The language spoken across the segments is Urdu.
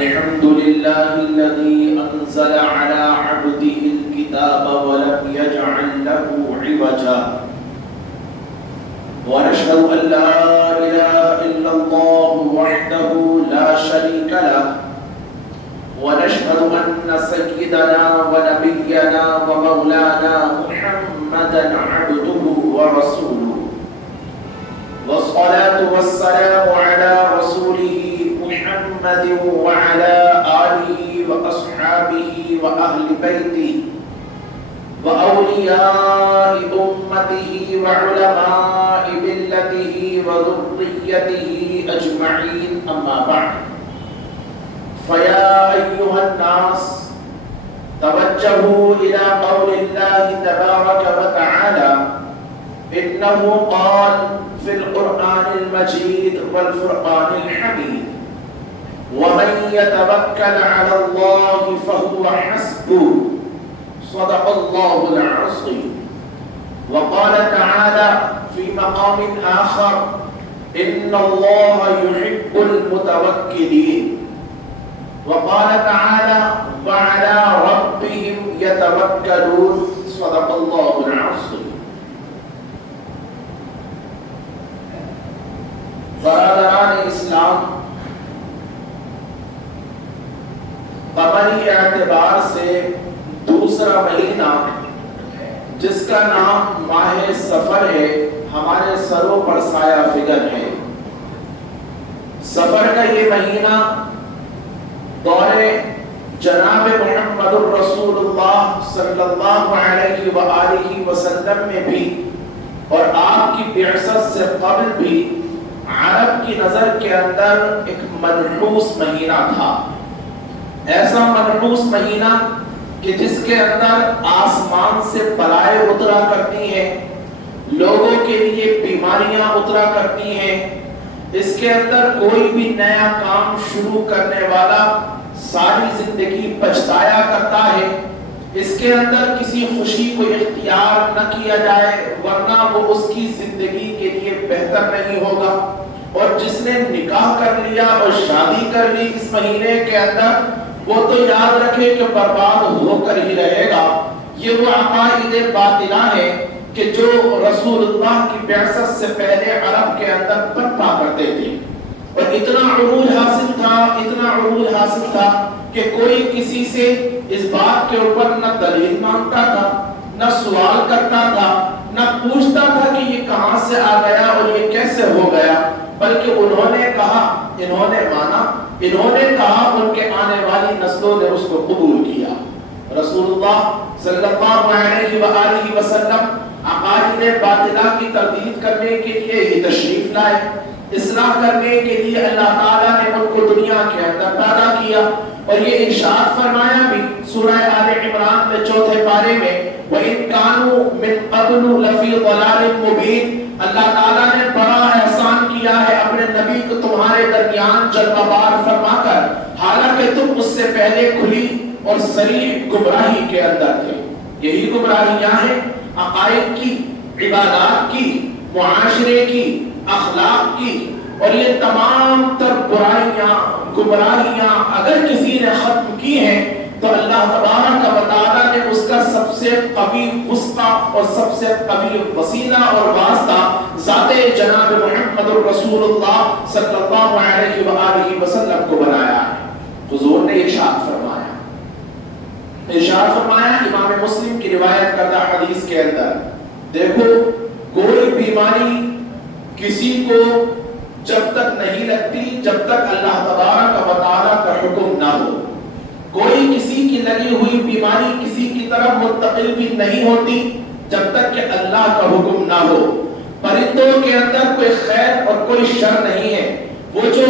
الحمد لله الذي أنزل على عبده الكتاب ولم يجعل له عوجا ونشهد أن لا إله إلا الله وحده لا شريك له ونشهد أن سيدنا ونبينا ومولانا محمدا عبده ورسوله والصلاة والسلام على رسوله محمد وعلى آله وأصحابه وأهل بيته وأولياء أمته وعلماء ملته وذريته أجمعين أما بعد فيا أيها الناس توجهوا إلى قول الله تبارك وتعالى إنه قال في القرآن المجيد والفرقان الحميد ومن يتوكل على الله فهو حسبه صدق الله العظيم وقال تعالى في مقام آخر إن الله يحب المتوكلين وقال تعالى وعلى ربهم يتوكلون صدق الله العظيم. برادران اسلام، قمری اعتبار سے دوسرا مہینہ جس کا نام ماہ سفر ہے ہمارے سروں پر سایہ فگن ہے. سفر کا یہ مہینہ دور جناب محمد الرسول اللہ صلی اللہ علیہ وآلہ وسلم میں بھی اور آپ کی بعثت سے قبل بھی عرب کی نظر کے اندر ایک منحوس مہینہ تھا. ایسا منحوس مہینہ کہ جس کے اندر آسمان سے بلائیں اترا کرتی ہیں، لوگوں کے لیے بیماریاں اترا کرتی ہیں. اس کے اندر کوئی بھی نیا کام شروع کرنے والا ساری زندگی پچھتایا کرتا ہے. اس کے اندر کسی خوشی کو اختیار نہ کیا جائے ورنہ وہ اس کی زندگی کے لیے بہتر نہیں ہوگا. اور جس نے نکاح کر لیا اور شادی کر لی اس مہینے کے اندر، وہ تو یاد رکھے کہ برباد ہو کر ہی رہے گا. یہ وہ عقائد باطلہ ہیں کہ جو رسول اللہ کی بعثت سے پہلے عرب کے اندر برپا کرتے تھے. اور اتنا عروج حاصل تھا کہ کوئی کسی سے اس بات کے اوپر نہ دلیل مانگتا تھا، نہ سوال کرتا تھا، نہ پوچھتا تھا کہ یہ کہاں سے آ گیا اور یہ کیسے ہو گیا، بلکہ انہوں نے کہا، انہوں نے مانا، انہوں نے کہا، ان کے آنے والی نسلوں نے اس کو قبول کیا. رسول اللہ صلی اللہ علیہ وآلہ وسلم عقائد باطلہ کی تردید کرنے کے لیے ہی تشریف لائے. اصلاح کرنے کے لیے اللہ تعالیٰ نے ان کو دنیا کے اندر پیدا کیا اور یہ ارشاد فرمایا بھی سورہ آل عمران میں 4 پارے میں وَإِن كَانُوا مِن قَبْلُ لَفِي ضَلَالٍ مُبِينٍ. اللہ تعالیٰ نے بڑا احسان کیا ہے اپنے نبی کو تمہارے درمیان جلوہ بار فرما کر، حالانکہ تم اس سے پہلے کھلی اور صریح گمراہی کے اندر تھے. یہی گمراہیاں ہیں عقائد کی، عبادات کی، معاشرے کی، اخلاق کی. اور یہ تمام تر برائیاں، گمراہیاں اگر کسی نے ختم کی ہیں تو اللہ تبارک و تعالیٰ نے اس کا سب سے قوی وسطہ اور سب سے قوی وسیلہ اور واسطہ ذات جناب محمد الرسول اللہ صلی اللہ علیہ وآلہ وسلم کو بنایا ہے. حضور نے ارشاد فرمایا امام مسلم کی روایت کردہ حدیث کے اندر، دیکھو کوئی بیماری کسی کو جب تک نہیں لگتی جب تک اللہ تبارک و تعالیٰ کا حکم نہ ہو. کوئی کسی کی لگی ہوئی بیماری کسی کی طرف منتقل بھی نہیں ہوتی جب تک کہ اللہ کا حکم نہ ہو. پرندوں کے اندر کوئی خیر اور کوئی شر نہیں ہے. وہ جو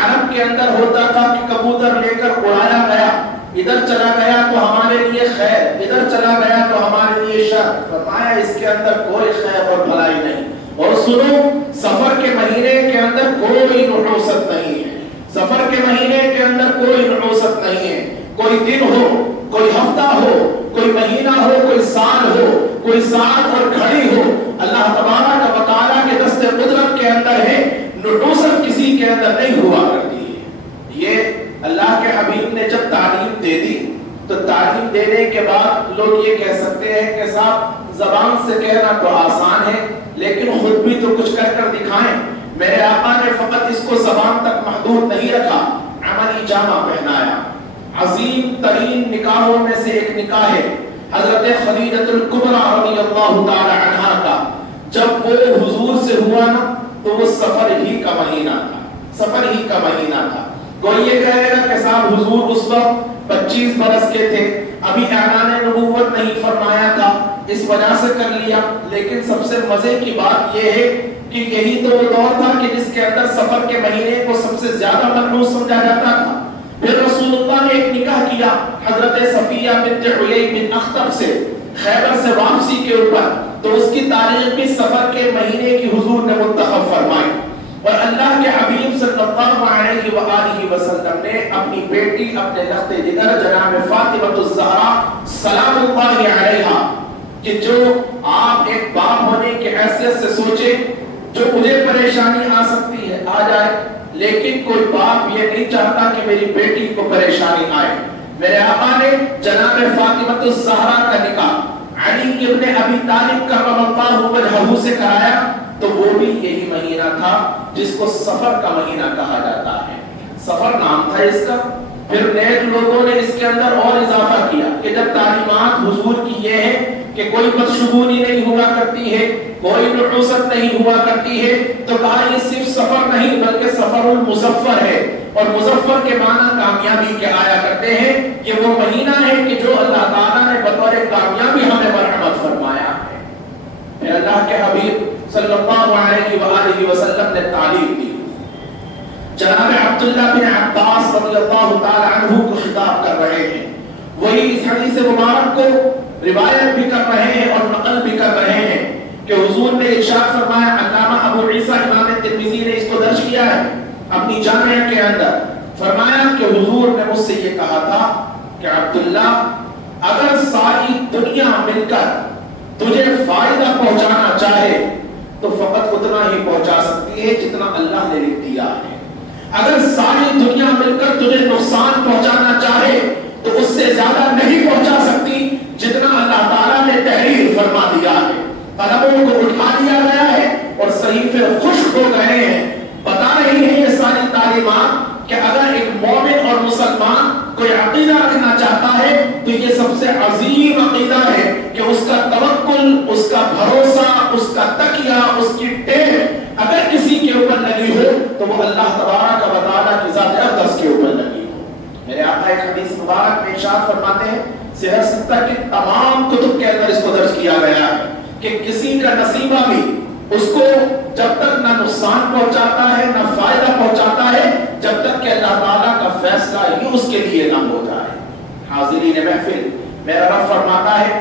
عرب کے اندر ہوتا تھا کہ کبوتر لے کر اڑایا گیا، ادھر چلا گیا تو ہمارے لیے خیر، ادھر چلا گیا تو ہمارے لیے شر. فرمایا اس کے اندر کوئی خیر اور بھلائی نہیں. اور سنو، سفر کے مہینے کے اندر کوئی نحوست نہیں ہے. سفر کے مہینے کے اندر کوئی نحوست نہیں ہے. کوئی دن ہو، کوئی ہفتہ ہو، کوئی مہینہ ہو، کوئی سال ہو، کوئی ساعت اور گھڑی ہو، اللہ تبارک و تعالیٰ کے دست قدرت کے اندر ہے. نحوست کسی کے اندر نہیں ہوا کرتی ہے. یہ اللہ کے حبیب نے جب تعلیم دے دی تو تعلیم دینے کے بعد لوگ یہ کہہ سکتے ہیں کہ صاحب زبان سے کہنا تو آسان ہے لیکن خود بھی تو کچھ کر کر دکھائیں. میرے آقا نے فقط اس کو زبان تک محدود نہیں رکھا، عملی جامہ پہنایا. عظیم ترین نکاحوں میں سے ایک نکاح ہے حضرت خدیجہ الکبریٰ رضی اللہ تعالی عنہا کا. جب وہ حضور سے ہوا نا تو وہ سفر ہی کا مہینہ تھا، سفر ہی کا مہینہ تھا. کوئی یہ کہے گا کہ صاحب حضور اس وقت 25 برس کے تھے، ابھی اعلان نبوت نہیں فرمایا تھا، اس وجہ سے کر لیا. لیکن سب سے مزے کی بات یہ ہے کہ یہی تو وہ دور تھا کہ جس کے اندر سفر کے مہینے کو سب سے زیادہ مقبول سمجھا جاتا تھا. پھر رسول اللہ نے ایک نکاح کیا حضرت صفیہ بنت حیی بن اخطب سے خیبر سے واپسی کے اوپر، تو اس کی تاریخ بھی سفر کے مہینے کی حضور نے منتخب فرمائی. اور اللہ کے حبیب صلی اللہ علیہ وآلہ وسلم نے اپنی بیٹی اپنے لخت جگر جناب فاطمہ الزہرا سلام اللہ علیہا، کہ جو آپ ایک باپ ہونے کی حیثیت سے سوچیں جو مجھے پریشانی آ سکتی ہے آ جائے، لیکن کوئی باپ یہ نہیں چاہتا کہ میری بیٹی کو پریشانی آئے. میرے آقا نے جناب فاطمہ الزہرا کا نکاح علی ابن ابی طالب کرم اللہ وجہہ سے کرایا، تو وہ بھی یہی مہینہ تھا جس کو سفر کا مہینہ کہا جاتا ہے. سفر نام تھا اس کا. پھر نیک لوگوں نے اس کے اندر اور اضافہ کیا کہ جب تعلیمات حضور کی یہ ہے کہ کوئی بدشگونی نہیں ہوا کرتی ہے، کوئی نحوست نہیں ہوا کرتی ہے، تو کہا یہ صرف سفر نہیں بلکہ سفر المظفر ہے. اور مظفر کے معنی کامیابی کے آیا کرتے ہیں. یہ وہ مہینہ ہے کہ جو اللہ تعالیٰ نے بطور کامیابی ہمیں مرحمت فرمایا ہے. پھر اللہ کے حبیب صلی اللہ علیہ وآلہ وسلم نے تعلیم دی. جناب عبداللہ بن عباس رضی اللہ تعالی عنہ کو خطاب کر رہے ہیں. وہی اس حدیث مبارک کو روایت بھی کر رہے ہیں اور نقل بھی کر رہے ہیں کہ حضور نے ارشاد فرمایا. علامہ ابو عیسیٰ امام ترمذی نے اس کو درج کیا ہے اپنی جامعہ کے اندر. فرمایا کہ حضور نے مجھ سے یہ کہا تھا کہ عبداللہ اگر ساری دنیا مل کر تجھے فائدہ پہنچانا چاہے تو فقط اتنا ہی پہنچا سکتی ہے جتنا اللہ نے لکھ دیا ہے. اگر ساری دنیا مل کر تجھے نقصان پہنچانا چاہے تو اس سے زیادہ نہیں پہنچا سکتی جتنا اللہ تعالیٰ نے تحریر فرما دیا ہے. قلموں کو اٹھا دیا گیا ہے اور صحیفے خشک ہو گئے ہیں. بتا رہی ہے یہ ساری تعلیمات کہ اگر ایک مومن اور مسلمان کوئی عقیدہ رکھنا چاہتا ہے تو یہ سب سے عظیم عقیدہ ہے کہ اس کا توکل، اس کا بھروسہ، اس کا تکیہ، اس کی ٹیک اگر کسی کے اوپر لگی ہو تو وہ اللہ تبارک و تعالیٰ کی ذات اقدس کے اوپر لگی ہو. میرے آقا ایک حدیث مبارک میں ارشاد فرماتے ہیں، صحیح ستہ کی تمام کتب کے اندر اس کو درج کیا گیا ہے کہ کسی کا نصیبہ بھی اس کو جب تک نہ نقصان پہنچاتا ہے نہ فائدہ پہنچاتا ہے جب تک کہ اللہ تعالیٰ کا فیصلہ ہی اس کے لیے نہ ہو جائے. حاضرین محفل، میرا رب فرماتا ہے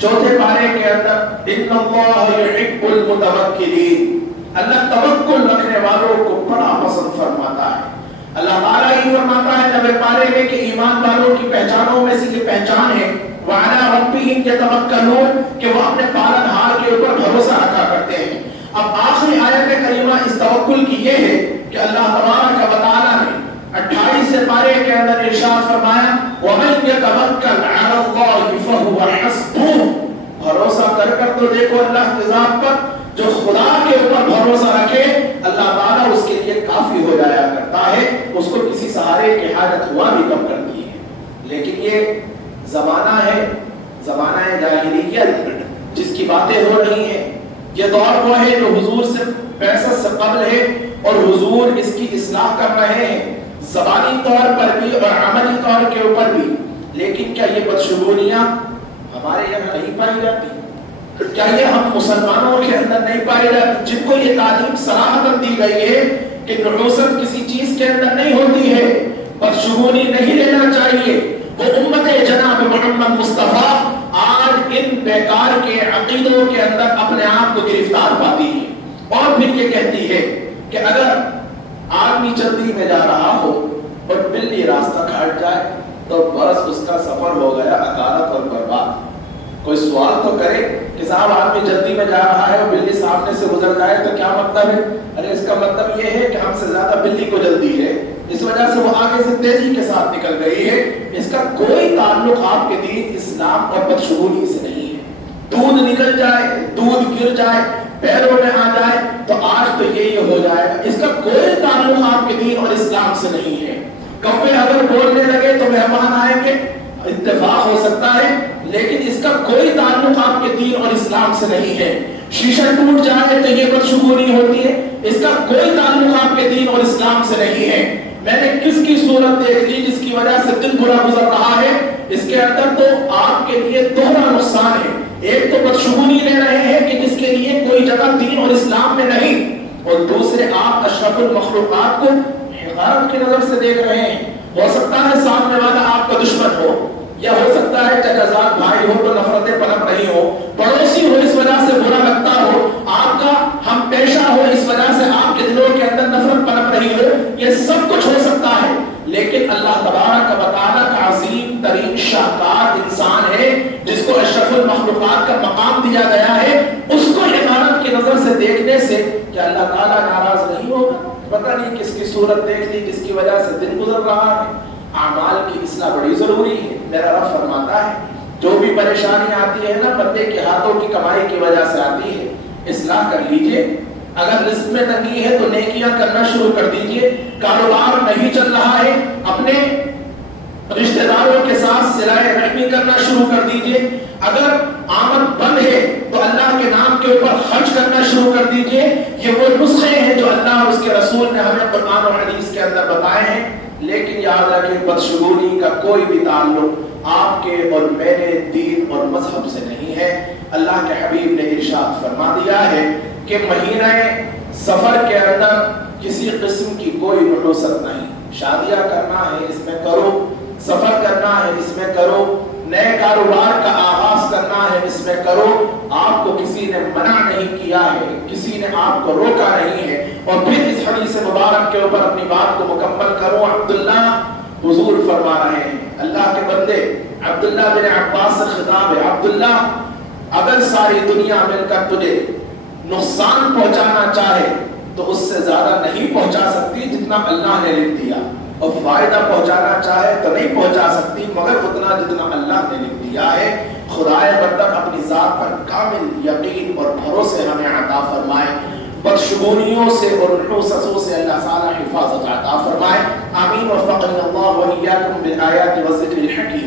چوتھے پارے کے اندر ان اللہ یحب المتوکلین، اللہ توکل رکھنے والوں کو بڑا پسند فرماتا ہے. اللہ تعالیٰ ہی فرماتا ہے نویں پارے میں کہ ایمان والوں کی پہچانوں میں سے یہ پہچان ہے وَعَلَىٰ رَبِّهِمْ يَتَوَكَّلُونَ کہ وہ اپنے پالنہار کے اوپر بھروسہ رکھا کرتے ہیں. اب آخری آیت کریمہ اس توکل کی یہ ہے کہ اللہ تبارک و تعالیٰ نے 28 پارے کے اندر ارشاد فرمایا وَمَن يَتَوَكَّلْ عَلَى اللَّهِ فَهُوَ حَسْبُهُ، بھروسہ کر کر تو دیکھو اللہ کی ذات پر. جو خدا کے اوپر بھروسہ رکھے اللہ تعالیٰ اس کے لیے کافی ہو جایا کرتا ہے، اس کو کسی سہارے کی حاجت ہوا بھی کم کرتی ہے. لیکن یہ زمانہ ہے، زمانہ جاہلیت جس کی باتیں ہو رہی ہیں. یہ دور وہ ہے جو حضور سے 65 سے قبل ہے اور حضور اس کی اصلاح کر رہے ہیں زبانی طور پر بھی اور عملی طور کے اوپر بھی. لیکن کیا یہ بدشگونیاں ہمارے یہاں نہیں پائی جاتی؟ کیا یہ ہم مسلمانوں کے اندر نہیں پائی جاتی جن کو یہ تعلیم صراحتاً دی گئی ہے کہ نحوست کسی چیز کے اندر نہیں ہوتی ہے، بدشگونی نہیں لینا چاہیے؟ وہ امت جناب محمد مصطفیٰ آج ان بیکار کے عقیدوں کے اندر اپنے آپ کو گرفتار پاتی ہے اور پھر یہ کہتی ہے کہ اگر آدمی جلدی میں جا رہا ہو اور بلی راستہ کاٹ جائے تو بس اس کا سفر ہو گیا عقارت اور برباد. کوئی سوال تو کرے کہ صاحب آدمی جلدی میں جا رہا ہے اور بلی سامنے سے گزر جائے تو کیا مطلب ہے؟ ارے اس کا مطلب یہ ہے کہ ہم سے زیادہ بلی کو جلدی ہے. اس وجہ سے وہ آگے سے تیزی کے ساتھ نکل گئی ہے. اس کا کوئی تعلق آپ کے دین اسلام اور بدشگونی سے نہیں ہے. دودھ نکل جائے، دودھ گر جائے، پیروں میں آ جائے تو آج تو یہ ہو جائے گا، اس کا کوئی تعلق آپ کے دین اور اسلام سے نہیں ہے. کوے اگر بولنے لگے تو مہمان آئیں گے، اتفاق ہو سکتا ہے، لیکن اس کا کوئی تعلق آپ کے دین اور اسلام سے نہیں ہے. شیشہ ٹوٹ جائے تو یہ بدشگونی ہوتی ہے، اس کا کوئی تعلق آپ کے دین اور اسلام سے نہیں ہے. میں نے کس کی صورت دیکھ لی جس کی وجہ سے دن برا گزر رہا ہے، اس کے اندر تو آپ کے لیے دوہرا نقصان ہے. ایک تو بدشگونی لے رہے ہیں کہ جس کے لیے کوئی جگہ دین اور اسلام میں نہیں، اور دوسرے آپ اشرف المخلوقات کو حقارت کی نظر سے دیکھ رہے ہیں. ہو سکتا ہے سامنے والا آپ کا دشمن ہو، یا ہو سکتا ہے چچازاد بھائی ہو تو نفرتیں پنپ رہی ہو، پڑوسی ہو اس وجہ سے برا لگتا ہو، آپ کا ہم پیشہ ہو اس وجہ سے آپ کے دلوں کے اندر نفرت پنپ رہی ہو. یہ سب کچھ ہو سکتا ہے، لیکن اللہ تبارک و تعالیٰ کا عظیم ترین شاہکار انسان ہے جس کو اشرف المخلوقات کا مقام دیا گیا ہے. اس کو حقارت کی نظر سے دیکھنے سے کیا اللہ تعالیٰ ناراض نہیں ہوگا؟ پتہ نہیں کس کی صورت دیکھ لی جس کی وجہ سے دن گزر رہا ہے. اعمال کی اصلاح بڑی ضروری ہے. میرا رب فرماتا ہے جو بھی پریشانی آتی ہے نا بندے کے ہاتھوں کی کمائی کی وجہ سے آتی ہے، اصلاح کر لیجئے. اگر رزق میں تنگی ہے تو نیکیاں کرنا شروع کر دیجئے. کاروبار نہیں چل رہا ہے، اپنے رشتہ داروں کے ساتھ صلہ رحمی کرنا شروع کر دیجئے. اگر آمد بند ہے تو اللہ کے نام کے اوپر خرچ کرنا شروع کر دیجئے. یہ وہ نسخے ہیں جو اللہ اور اس کے رسول نے ہمیں قرآن اور حدیث کے اندر بتائے ہیں. لیکن یاد رکھیں بدشگونی کا کوئی بھی تعلق آپ کے اور میرے دین اور مذہب سے نہیں ہے. اللہ کے حبیب نے ارشاد فرما دیا ہے کہ مہینہ سفر کے اندر کسی قسم کی کوئی نحوست نہیں. شادیاں کرنا ہے اس میں کرو، سفر کرنا ہے اس میں کرو، نئے کاروبار کا آغاز کرنا ہے اس میں کرو. آپ کو کسی نے منع نہیں کیا ہے، کسی نے آپ کو روکا نہیں ہے. اور پھر اس حدیث مبارک کے اوپر اپنی بات کو مکمل کرو. عبداللہ حضور فرما رہے ہیں، اللہ کے بندے عبداللہ بن عباس سے خطاب ہے، عبداللہ اگر ساری دنیا مل کر تجھے نقصان پہنچانا چاہے تو اس سے زیادہ نہیں پہنچا سکتی جتنا اللہ نے لکھ دیا، اور فائدہ پہنچانا چاہے تو نہیں پہنچا سکتی مگر اتنا جتنا اللہ نے لکھ دیا ہے. خدائے برتر اپنی ذات پر کامل یقین اور بھروسے ہمیں عطا فرمائے. بدشگونیوں سے اور نحوستوں سے اللہ تعالی حفاظت عطا فرمائے. آمین. وفقنا اللہ و ایاکم بالآیات والذکر الحکیم.